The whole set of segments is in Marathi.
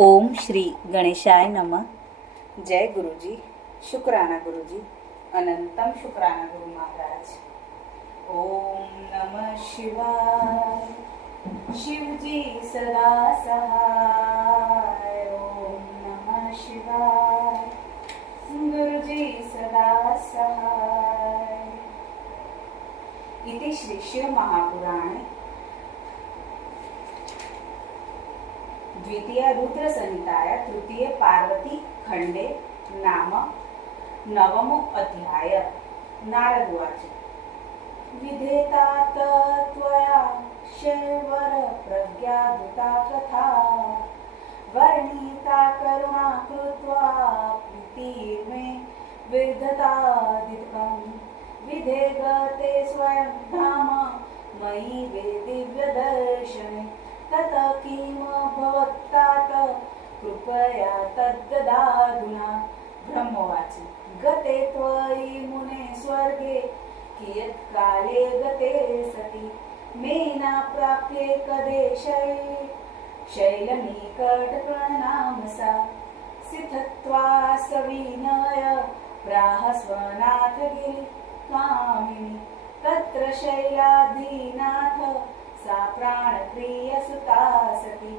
ओम श्री गणेशाय नमः। जय गुरुजी, शुक्राना गुरुजी, अनंतम शुक्राना गुरु महाराज। ओम नमः शिवाय, शिवजी सदा सहाय। ओम नमः शिवाय, गुरुजी सदा सहाय। इति श्री शिव महापुराणे द्वितीय रुद्र संहिताया तृतीय पार्वती खंडे नाम नवमो अध्याय। नारद उवाच। विधेतात त्वया शैवर प्रज्ञाभूता कथा वर्णिता करुणा कृत्वा प्रीतिर्मे विदधादिकं विधेगते स्वयं धाम मयि वे दिव्यदर्शने तत किम भवत्तात कृपया तद्ददाधुना। ब्रह्मोवाच। गते त्वयि मुने स्वर्गे कियत्काले गते सति मेना प्राप्ये कदेशै शैलनिकटप्रणनाम सा स्थित्वा सविनय प्राह स्वनाथ गिरिकामिनि तत्र शैलाधिनाथ सा प्राणप्रिय सुता सती।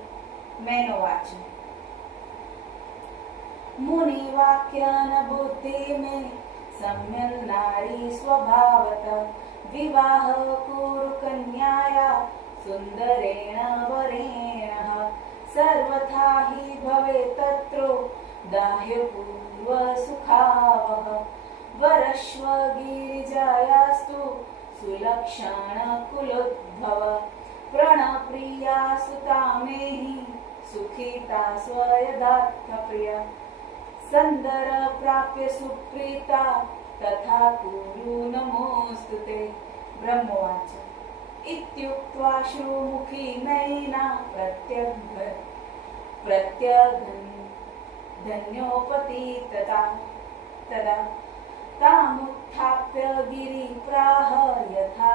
मेनोवाच। मुनिवाक्यन बुद्धि में सम्यल नारी स्वभावत विवाह कुरु कन्याया सुंदरेण वरेण सर्वथा हि भवे तत्रो दाह्य पूर्व सुखावह वरश्व गिरिजायास्तु सुलक्षण कुलोद्भव प्रणप्रिया सुता मेहि सुखिता स्वयदात्म प्रिया संदर प्राप्य सुप्रीता तथा कुरु नमोस्तुते। ब्रह्मोवाच। इत्युक्त्वा श्रुमुखी नैना प्रत्यगन्धन्योपतितता तदा तामुत्थाप्य गिरिप्राह यथा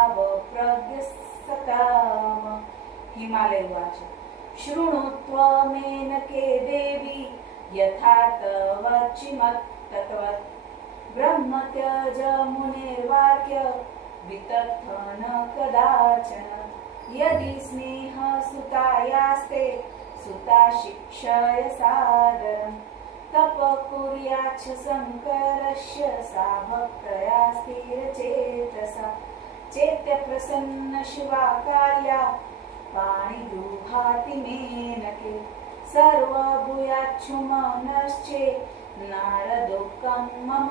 प्रज्ञसताम। हिमालय उवाच। शृणु त्वमेनके देवी यथा तवचिमत्तत्वत् ब्रह्मत्यज मुनिर्वाक्य वितथन कदाचन यदि स्नेह सुतायास्ते सुता शिक्षय सादरम् तप कुर्याच्छ शङ्करस्य सा भक्तया स्थिरचेतसा चेत्य प्रसन्न शिवाकार्या पाणिगृहाति मेनके सर्वभूयाच्छुमनश्चे नारदोक्तं मम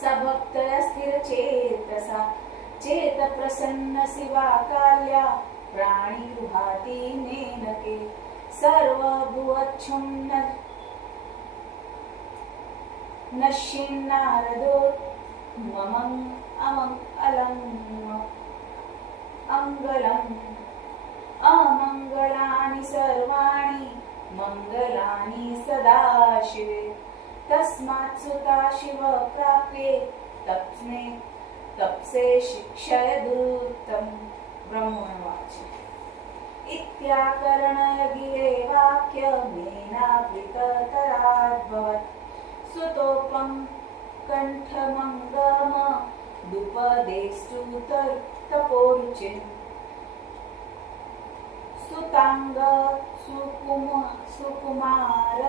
स भक्तया स्थिरचेतसा चेत प्रसन्न शिवाकार्या प्राणिगृहाति मेनके सर्वभूच्छुम्न नश्यन्नारदो अमङ्गलानि सर्वाणि मङ्गलानि सदाशिवे तस्मात् सुता शिव प्राप्ये तप्से शिक्षय दूतं। ब्रह्मोवाच। इत्याकर्णय गिरे वाक्यमेनावृततराद्भवत् सुतोपं कण्ठमङ्गम दुपदेस्तु तपोरुचिन् सुतांग सुकुमार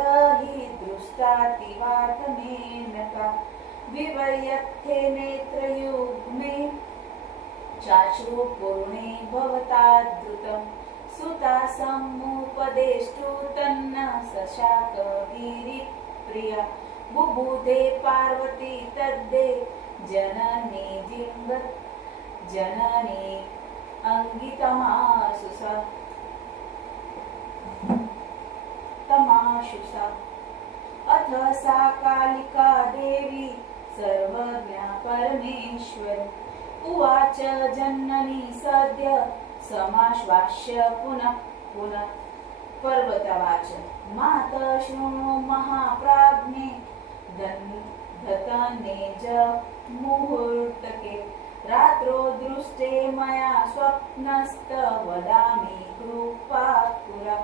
हि दृष्टातिवातमेनका विवर्यत्थे नेत्रयुग्मे चाश्रुपूर्णे भवताद्रुतम् सुता समुपदेष्टु तन्न सशाक गिरिप्रिया बुबुधे पार्वती तद्दे जननी अंगितमासुसा अथ सा कालिका देवी सर्वज्ञा परमेश्वर उवाच जननी सद्य समाश्वास्य पुनः पुनः। पर्वतवाच। माता शृणु महाप्राज्ञे धतनेज मुहूर्तके रात्रो दृष्टे मया स्वप्नस्त वदामि कृपाकुरा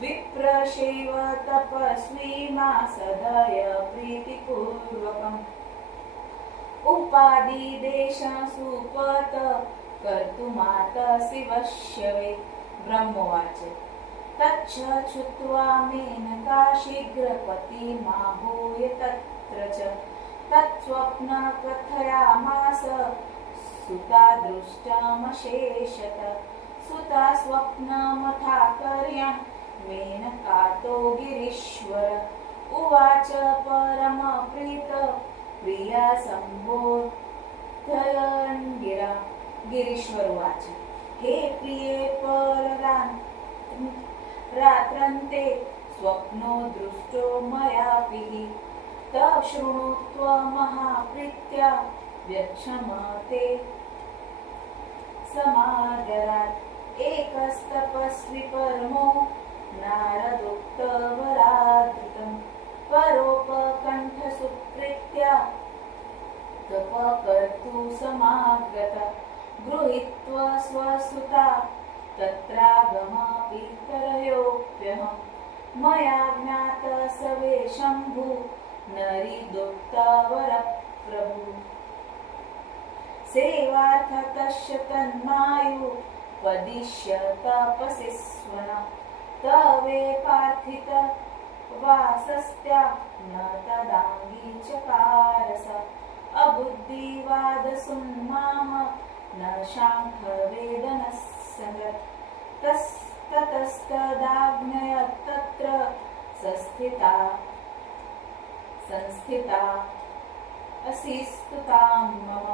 विप्रशैव तपस्वी मासदय प्रीतिपूर्वकम् उपाधिदेश सुपत कर्तुमातसि वश्यवे। ब्रह्मोवाच तच्च श्रुत्वा मेनका शीघ्रपतिमाहूय तत्र च तत्स्वप्न कथयामास सुता दृष्टमशेषत। सुता स्वप्नमथाकर्यं मेनकातो गिरीश्वर उवाच परमप्रीत प्रिया संबोधयन् गिरा। गिरीश्वर उवाच हे प्रिये रात्रन्ते स्वप्नो दृष्टो मयापि तव शृणुत्वा महाप्रीत्या व्यक्षमते समादरात्। एकस्तपस्वी परमो नारदोक्तवराधृतं परोपकण्ठसुप्रीत्या तप कर्तु समागत। गृहीत्वा स्वसुता तत्रागमापि करयोऽप्यहं मया ज्ञात सवे शम्भु नरिदोक्तवरप्रभु। सेवार्थतस्य तन्मायु पदिश्य तपसि स्वना तवे पार्थित वासस्त्या न तदाङ्गीचकारस। अबुद्धिवादसुन्माह न शाङ्खवेदनस्सङ्गत् ततस्तदाज्ञयत् तत्र संस्थिता असि स्तुतां मम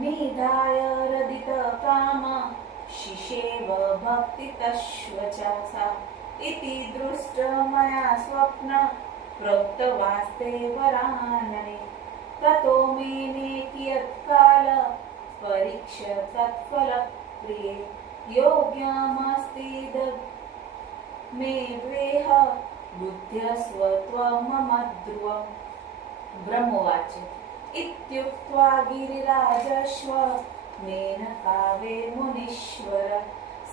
निधाय रदितकाम शिशेव भक्तितश्वचा सा इति दृष्ट मया स्वप्न प्रोक्तवास्ते वरानने। ततो मेने कियत्काल परीक्ष्य तत्फलप्रिये योग्यमस्ति मे वेह बुद्ध्यस्व त्वमम ध्रुवम्। ब्रह्मोवाच इत्युक्त्वा गिरिराजश्व मेनकावे मुनीश्वर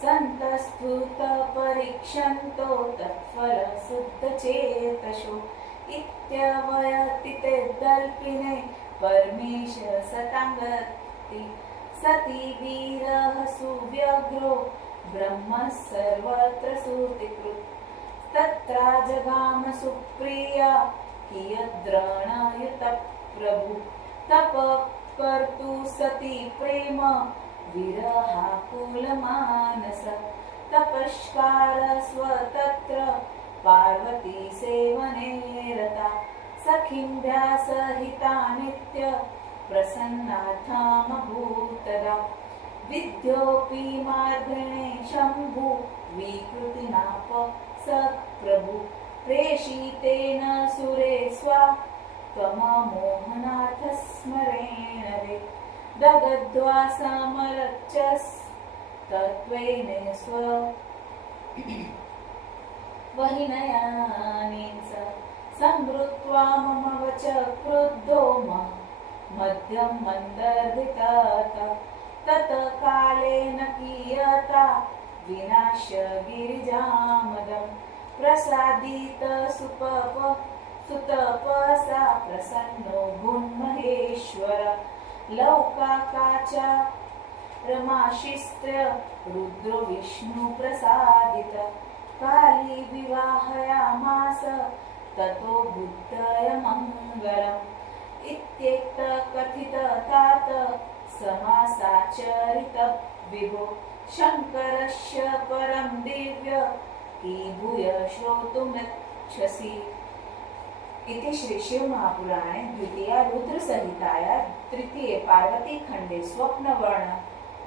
सन्तस्तुतपरीक्षन्तो तत्फलशुद्धचेतसो इत्यवयति ते दल्पिने परमेश सताङ्गति। सती वीरः सुव्यग्रो ब्रह्म सर्वत्र सुतिकृत् तत्रा जगाम सुप्रिया कियद्रणयुत प्रभु। तप कर्तु सती प्रेम विरहाकुलमानस तपस्कार स्वतत्र पार्वती सेवने रता। सखिन्द्या सहिता नित्य प्रसन्नाथमभूतदा विद्योऽपि मार्गणे शम्भु विकृतिनाप स प्रभु। प्रेषितेन सुरे स्वा त्वममोहनाथ स्मरेण वे दगद्वा समरच्चस्तत्त्वेन स्व वहिनयानेन संवृत्वा मम वच क्रुद्धो मध्यं मन्दर्दितः तत कालेन कियता विनाश्य गिरिजामदम् प्रसादित सुतपसा प्रसन्नो भून्महेश्वर लौकाकाचा रमाशिस्त्र रुद्रो विष्णु प्रसादित काली विवाहयामास ततो बुद्धय मङ्गलम् इत्येत कथित तात समासाचरित विभो शङ्करस्य परं दिव्य किभूय श्रोतुमिच्छसि। इति श्री शिव महापुराणे द्वितीय रुद्र संहिताया तृतीय पार्वती खंडे स्वप्नवर्ण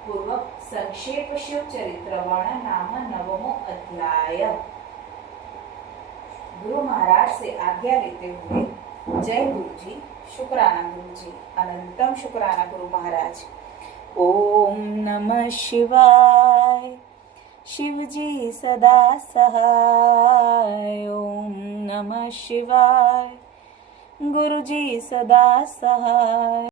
पूर्वक संक्षेप शिव चरित्र वर्ण नाम नवमो अध्याय। गुरु महाराज से आज्ञा लेते हुए जय गुरु जी, शुक्राना गुरु जी, अनंतम शुक्राना गुरु महाराज। ओम नमः शिवाय। शिवजी सदा सहाय। ओम नमः शिवाय। गुरुजी सदा सहाय।